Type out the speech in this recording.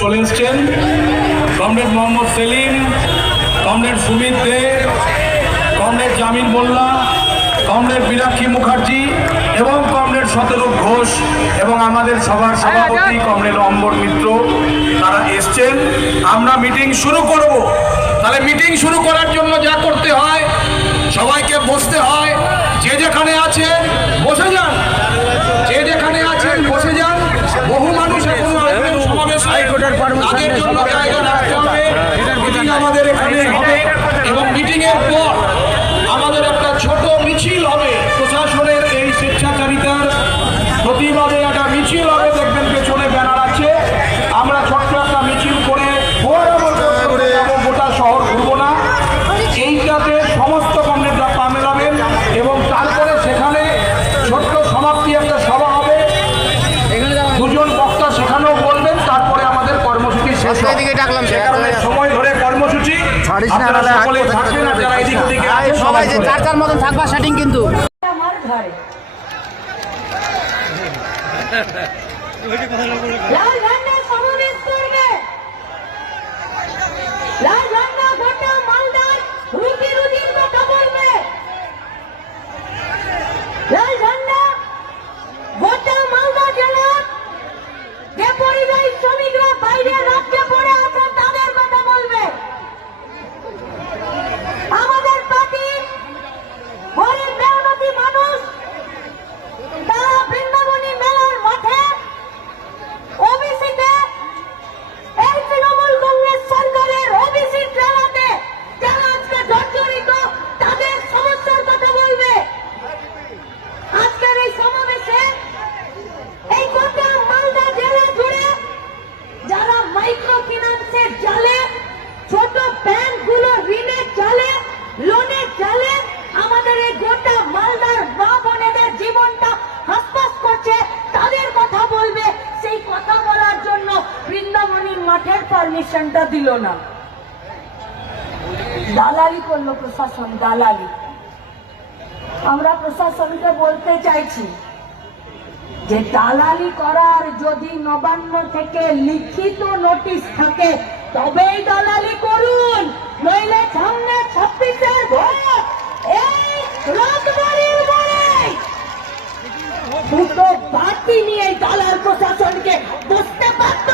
চলে এসছেন comrade Mohammad Selim, comrade Sumit দে, comrade জামিন মোল্লা, কমরেড মীনাক্ষী মুখার্জি এবং কমরেড শতরূপ ঘোষ এবং আমাদের সভার সভাপতি কমরেড অম্বর মিত্র, তারা এসছেন। আমরা মিটিং শুরু করব। তাহলে মিটিং শুরু করার জন্য যা করতে হয়, সবাইকে বসতে হয়। যে যেখানে আছে বসে যান, যে যেখানে আছেন বসে যান। বহু মানুষ এখনো আসবেন সমাবেশে, তাদের জন্য জায়গা রাখতে হবে। মিটিং আমাদের এখানে হবে এবং মিটিং এর পর আমাদের একটা ছোট মিছিল হবে। প্রশাসনের এই স্বেচ্ছাচারিতার প্রতিবাদে একটা মিছিল হবে। দেখবেন পেছনে ব্যানার আছে। আমরা ছোট্ট একটা মিছিল করে গোটা শহর ঘুরবো না, এইটাতে সমস্ত কমরেডরা পা মেলাবেন এবং তারপরে সেখানে ছোট্ট সমাপ্তি একটা সভা হবে। দুজন বক্তা সেখানেও বলবেন, তারপরে আমাদের কর্মসূচি শেষ হবে। সময় ধরে কর্মসূচি সবাই যে চার চার মতন থাকবা সেটিং কিন্তু শ্রমিকরা বাইরে রাখতে পড়ে আছেন তাদের কথা বলবে। আমাদের পার্টি গরিব মেহনতি মানুষ, তারা বৃন্দাবনী মেলার মাঠে ওবিসিতে এই তৃণমূল কংগ্রেস সরকারের ওবিসি ট্রেলাতে যারা আজকে জর্জরিত তাদের সমস্যার কথা বলবে। আজকের এই সমাবেশে এই গোটা মালদা জেলা জুড়ে যারা মাইক্রো ফিন্যান্সের জালে, ছোট ব্যাংকগুলো ঋণের জালে, লোনের জালে আমাদের এই গোটা মালদার মা বোনেদের জীবনটা হাসপাস করছে, তাদের কথা বলবে। সেই কথা বলার জন্য বৃন্দাবনীর মাঠের পারমিশনটা দিল না, দালালি করলো প্রশাসন, দালালি। আমরা প্রশাসনকে বলতে চাইছি যে দালালি করার যদি নবান্ন থেকে লিখিত নোটিশ থাকে তবেই দালালি করুন, নইলে সামনে 26-এর ভোট এই রাজবাড়ির মোড়ে দুটো বাতি নিয়ে দালাল প্রশাসনকে বসতে বাধ্য